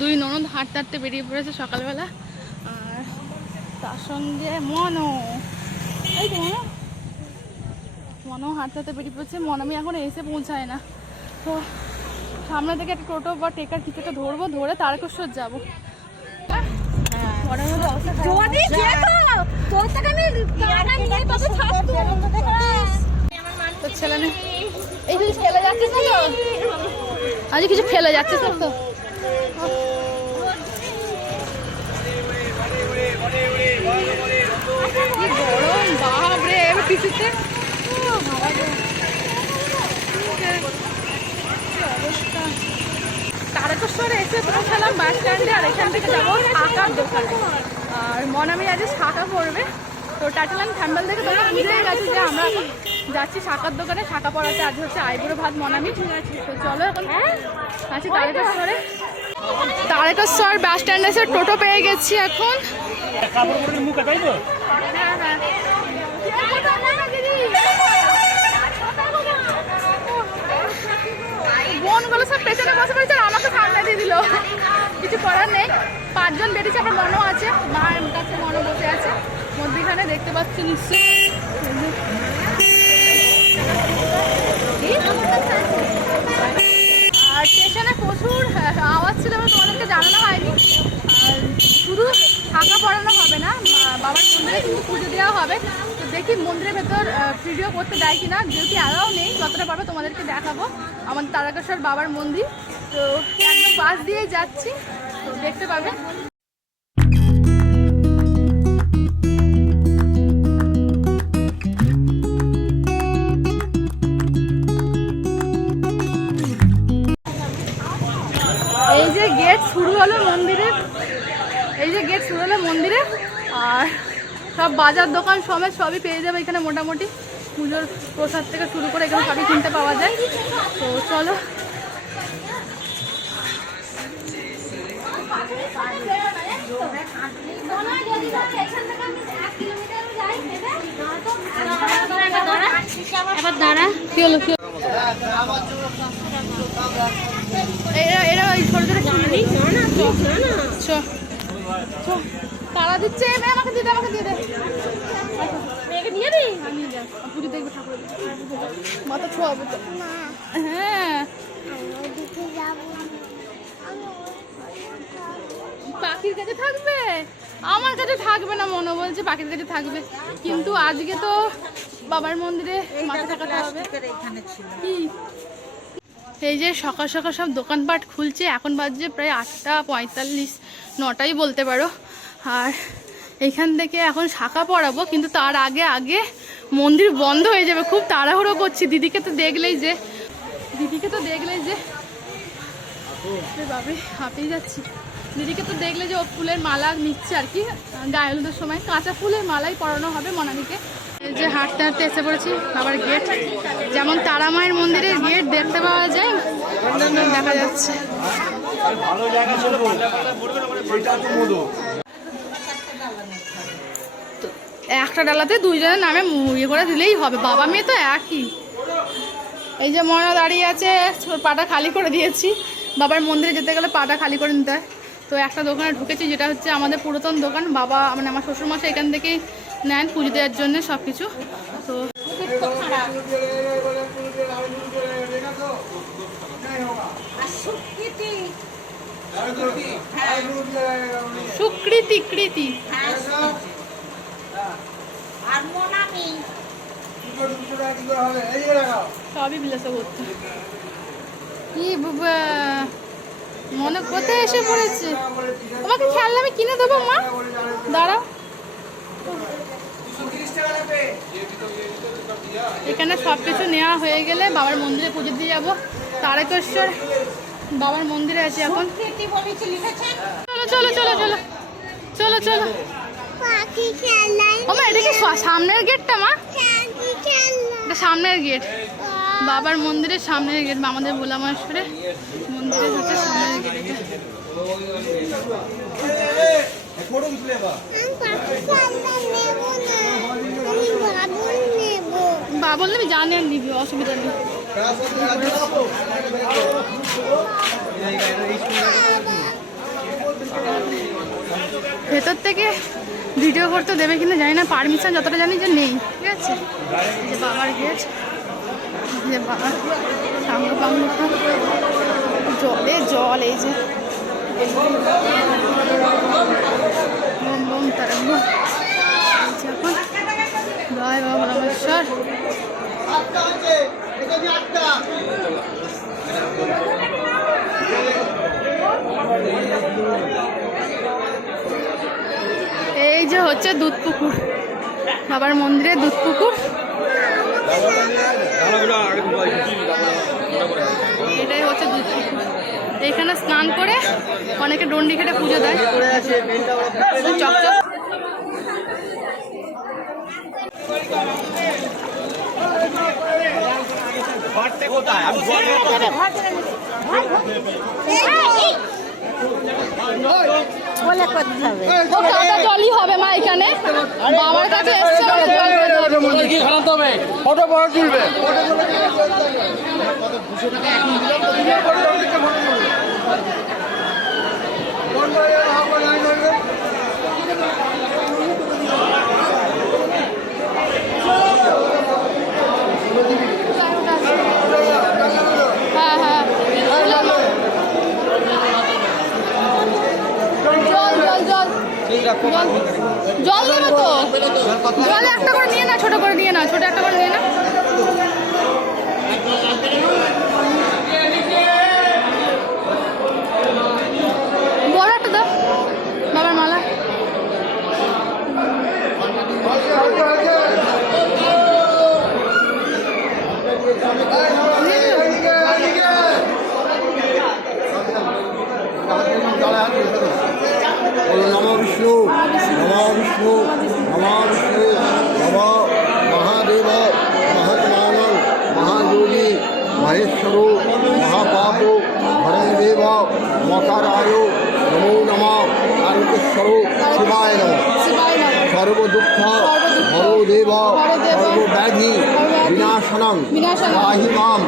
দুই ননদ হাঁটতে হাঁটতে বেরিয়ে পড়েছে সকালবেলা। আর তার সঙ্গে মনো এই তো মনো মনো হাঁটতে হাঁটতে বেরিয়ে পড়েছে। মন আমি এখন এসে পৌঁছায় না। তো সামনে থেকে একটা টোটো বা টেকার কিছু একটা ধরবো ধরে তারকেশ্বর যাব। তোকে ছাড়তো তো ছেলে নেই এই কিছু ফেলে যাচ্ছে তো? আজ কিছু ফেলে যাচ্ছে তো? কি বাপ রে পিছুতে তারকেশ্বরে এসে পৌঁছালাম বাস স্ট্যান্ডে আর এখান থেকে যাব শাকার দোকানে। আর মনামি আজ শাখা পড়বে। তো টাটালাম থ্যাম্বেল থেকে তোমরা বুঝে গেছে যে আমরা যাচ্ছি শাকার দোকানে। শাখা পড়াতে আজ হচ্ছে আইবুড়ো ভাত মনামি। ঠিক তো চলো এখন আছি তারকেশ্বরে। তারকেশ্বর বাস স্ট্যান্ডে এসে টোটো পেয়ে গেছি এখন। বোনগুলো সব পেছনে বসে পড়েছে আর আমাকে সামনে দিয়ে দিল। কিছু করার নেই। পাঁচজন বেরিয়েছে আমার মনও আছে। মায়ের কাছে মনও বসে আছে। মধ্যিখানে দেখতে পাচ্ছি নিশ্চয়ই। আর স্টেশনে প্রচুর আওয়াজ ছিল বলে তোমাদেরকে জানানো হয়নি আর শুধু থাকা পড়ানো হবে না মা- বাবার মন্দিরে কিন্তু পুজো দেওয়া হবে। তো দেখি মন্দিরের ভেতর ভিডিও করতে দেয় কিনা। যেহেতু অ্যালাও নেই, যতটা পারবে তোমাদেরকে দেখাবো। আমার তারকেশ্বর বাবার মন্দির। তো একদম পাশ দিয়ে যাচ্ছি। তো দেখতে পাবে। সব বাজার দোকান সমেত সবই পেয়ে যাবে এখানে মোটামুটি। পুজোর প্রসাদ থেকে শুরু করে এখানে সবই কিনতে পাওয়া যায়। তো চলো। এবার দাঁড়া কি হলো কি এরা এরা ওই ছোট ছোট না চ। তারা দিচ্ছে এই মেয়ে আমাকে দিয়ে দে আমাকে দিয়ে দে। মেয়েকে নিয়ে দিই হ্যাঁ, নিয়ে যা। পুজো দেখবে ঠাকুর মাথা ছোঁয়াবে তো। হ্যাঁ। পাখির কাছে থাকবে? আমার কাছে থাকবে না মনে বলছে পাখির কাছে থাকবে। কিন্তু আজকে তো বাবার মন্দিরে মাথা থাকাতে হবে। কি? এই যে সকাল সকাল সব দোকানপাট খুলছে এখন বাজছে প্রায় আটটা পঁয়তাল্লিশ নটাই বলতে পারো। আর এইখান থেকে এখন শাখা পড়াবো, কিন্তু তার আগে আগে মন্দির বন্ধ হয়ে যাবে। খুব তাড়াহুড়ো করছি। দিদিকে তো দেখলেই যে, দিদিকে তো দেখলেই যে বাবা হাঁপিয়ে যাচ্ছি। দিদিকে তো দেখলে যে ও ফুলের মালা নিচ্ছে আর কি। গায়ে হলুদের সময় কাঁচা ফুলের মালাই পরানো হবে মনামিকে এই যে হাঁটতে হাঁটতে এসে পড়েছি বাবার গেট যেমন তারা মায়ের মন্দিরের গেট দেখতে পাওয়া যায়, দেখা যাচ্ছে। একটা ডালাতে দুইজনের নামে ইয়ে করে দিলেই হবে। বাবা মেয়ে তো একই। এই যে ময়না দাঁড়িয়ে আছে পাটা খালি করে দিয়েছি। বাবার মন্দিরে যেতে গেলে পাটা খালি করে নিতে হয়। তো একটা দোকানে ঢুকেছি, যেটা হচ্ছে আমাদের পুরাতন দোকান। বাবা মানে আমার শ্বশুরমশাই এখান থেকেই নেন পুজো দেওয়ার জন্য সব কিছু তো সুকৃতি, কৃতি। সবই বিলাসে করতে কি মনে কোথায় এসে পড়েছে? তোমাকে খেলনা আমি কিনে দেবো মা? দাঁড়াও। এখানে সব কিছু নেওয়া হয়ে গেলে বাবার মন্দিরে পুজো দিয়ে যাব। তারকেশ্বর বাবার মন্দিরে আছি এখন। চলো চলো চলো চলো। চলো চলো। পাখি খেলাই ও মা এটা কি সামনের গেটটা মা? পাখি খেলা এটা সামনের গেট। বাবার মন্দিরের সামনের গেট আমাদের ভোলামহেশ্বরে মন্দিরের হচ্ছে সামনের গেট। বাবুল নেব। বা বললে আমি জানি নিবি অসুবিধা নেই। ভেতর থেকে ভিডিও করতে দেবে কিনা জানি না পারমিশন যতটা জানি যে নেই, ঠিক আছে? যে বাবার গেট যে বাবা সাঙ্গ পাঙ্গ জলে জল, এই যে বোম বোম, তারা এখন, জয় বাবা যে হচ্ছে দুধ পুকুর বাবার মন্দিরে দুধ পুকুর এটাই হচ্ছে দুধ পুকুর এখানে স্নান করে অনেকে ডন্ডি খেটে পুজো দেয়। চকচক। কোথায় আমি জল বলে করতে হবে। ওটা জলই হবে মা এখানে। বাবার কাছে এসছে বলে জল পেতে হবে। ফটো বড় তুলবে। হ্যাঁ হ্যাঁ জল জল জল জল জল তো? জল একটা করে নিয়ে না, ছোট করে নিয়ে না, ছোট একটা করে নিয়ে না? বড় একটা দাও, বাবার মালা। বিষ্ণু নম বিষ্ণু নম বিষ্ণু নম মহাদেব মহাত্মান মহাযোগী মহেশ্বর মহাপাপ হরং দেব মকারায় নমো নম আরকেশ্বর শিবায় নম। সর্বদুঃখ হরো দেব সর্বব্যাধি বিনাশনং বিনাশনং। পাহি মাম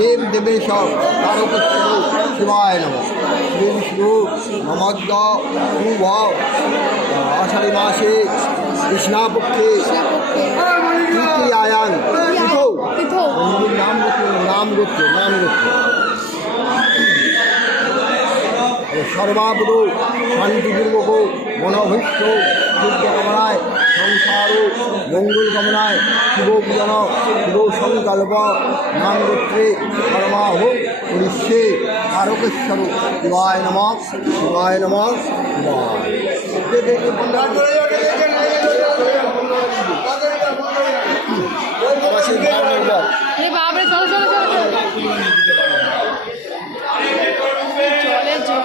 দেব দেবেশ তারকেশ্বর শিবায় নম শ্রী বিষ্ণু শুভ আষাঢ়ি মাসে কৃষ্ণাপক্ষে তৃতীয়ায়াং তিথৌ তিথৌ। নাম নাম গোত্র নাম গোত্র সর্বাপদ শান্তি পূর্বক মনোভীষ্ট যুদ্ধ কামনায় সংসার মঙ্গল কামনায় শুভ পূজন, শুভ সংকল্প নাম গোত্রে সর্বাহ উড়িষ্যে তারকেশ্বর। শিবায় নম শিবায় নম, শিবায় আরে বাপরে চলো চলো চলো চলো। জলে জল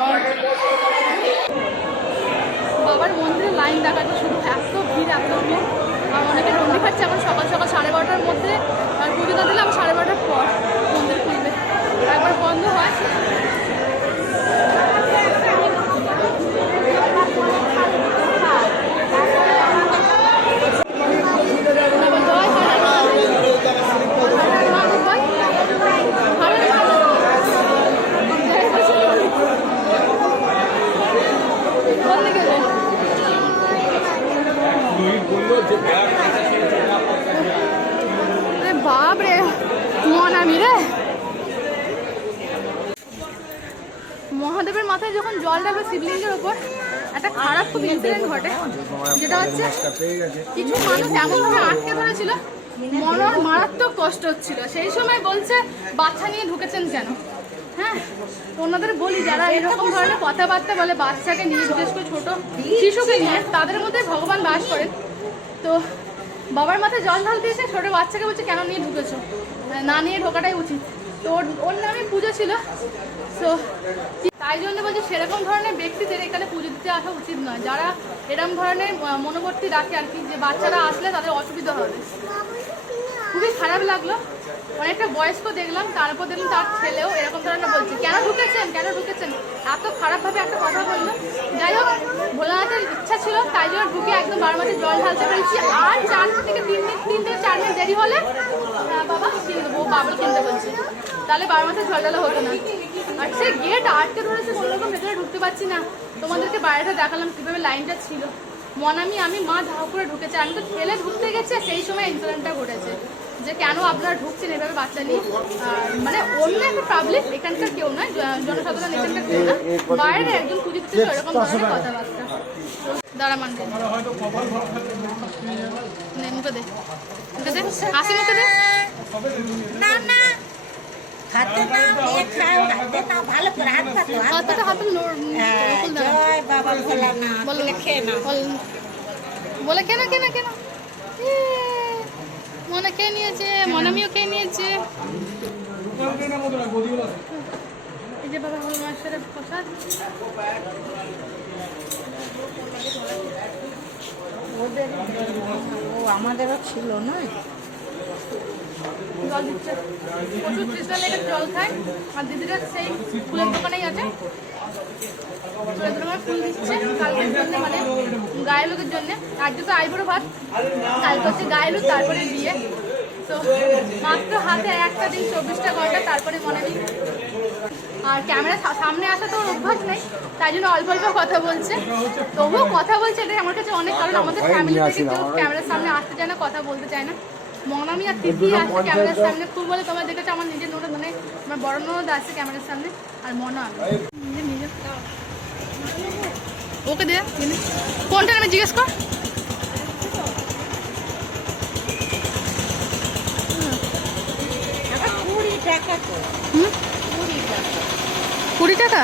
বাবার মন্দিরে লাইন দেখাচ্ছে শুধু এত ভিড় এত ভিড় আর অনেকে রন্ডি খাচ্ছে এখন সকাল সকাল সাড়ে বারোটার মধ্যে আর পুজো না দিলে আবার সাড়ে বারোটার পর মন্দির খুলবে একবার বন্ধ হয়। আবার জয় বাপ রে মন আমি রে মহাদেবের মাথায় যখন জল ডাবে শিবলিঙ্গের ওপর একটা খারাপ খুব ইনসিডেন্ট ঘটে। যেটা হচ্ছে, কিছু মানুষ এমনভাবে আটকে ধরেছিল মনের মারাত্মক কষ্ট হচ্ছিল। সেই সময় বলছে, বাচ্চা নিয়ে ঢুকেছেন কেন? হ্যাঁ ওনাদের বলি, যারা এরকম ধরনের কথাবার্তা বলে, বাচ্চাকে নিয়ে, বিশেষ করে ছোট শিশুকে নিয়ে, তাদের মধ্যে ভগবান বাস করেন। তো বাবার মাথায় জল ঢালতে এসে ছোট বাচ্চাকে বলছে, কেন নিয়ে ঢুকেছো? না নিয়ে ঢোকাটাই উচিত। তো ওর- নামে পুজো ছিল। তো তাই জন্য বলছি, সেরকম ধরনের ব্যক্তিদের এখানে পুজো দিতে আসা উচিত নয়। যারা এরকম ধরনের মনোবর্তী রাখে আর কি, যে বাচ্চারা আসলে তাদের অসুবিধা হবে। খুবই খারাপ লাগল। অনেকটা বয়স্ক দেখলাম তারপর দেখলাম তার ছেলেও এরকম ধরনের বলছে। কেন ঢুকেছেন? কেন ঢুকেছেন? এত খারাপভাবে একটা কথা বলল। যাই হোক, ভোলানাথের ইচ্ছা ছিল, তাই জন্য ঢুকে একদম বারো মাসে জল ঢালতে পেরেছি। আর চার থেকে তিন মিনিট, তিন থেকে চার মিনিট দেরি হলে বাবা কিনতে বউ, বাবল কিনতে বলছে। তাহলে বারো মাসে জল ঢালা হতো না। আর সে গেট আটকে ধরেছে কোনো রকম ভেতরে ঢুকতে পারছি না। তোমাদেরকে বাইরেটা দেখালাম কীভাবে লাইনটা ছিল। মনামি, আমি, মা ধাও করে ঢুকেছে। আমি তো ঠেলে ঢুকতে গেছে সেই সময় ইনসিডেন্টটা ঘটেছে। যে কেন আপনারা ঢুকছেন এভাবে বাচ্চা নিয়ে? মানে অন্য একটা পাবলিক এখানকার কেউ নয় জনসাধারণ এখানকার কেউ না। বাইরে একজন পুলিশ ছিল, এরকম ধরনের কথাবার্তা। দাঁড়া মানবে দে। মুখে দে। হাসি মুখে দে। না না হাতে না নিয়ে খাও হাতে না ভালো করে হাত পাতো হাত পাতা হাতে হ্যাঁ, জয় বাবা ভোলা না বলো খেয়ে না বল- বলে কেন কেন কেন মনে খেয়ে নিয়েছে মনামিও খেয়ে নিয়েছে। এই যে বাবা হল মাস্টারের প্রসাদ। ওদের ও আমাদেরও ছিল না জল দিচ্ছে। প্রচুর তৃষ্ণা লেগে জল খায়। আর দিদিরা সেই ফুলের দোকানেই আছে। ফুলের দোকানে ফুল দিচ্ছে। কালকের জন্য মানে গায়ে লোকের জন্য। আজ তো আইবুড়ো ভাত কালকে হচ্ছে গায়ে লোক তারপরে বিয়ে তো মাত্র হাতে একটা দিন চব্বিশটা ঘণ্টা তারপরে মনে নেই। আর ক্যামেরা সামনে আসা তো ওর অভ্যাস নেই। তাই জন্য অল্প অল্প কথা বলছে। তবুও কথা বলছে এটাই আমার কাছে অনেক কারণ আমাদের ফ্যামিলি থেকে কেউ ক্যামেরার সামনে আসতে চায় না কথা বলতে চায় না। মনামি আর তিথি আসছে ক্যামেরার সামনে খুব বলে তোমরা দেখেছ আমার নিজের নোট মানে আমার বড় ননদ আসছে ক্যামেরার সামনে আর মনা। আমি নিজে নিজে ওকে দে। কোনটা আমি জিজ্ঞেস কর? আবার কুড়ি টাকা কুড়ি টাকা। কুড়ি টাকা?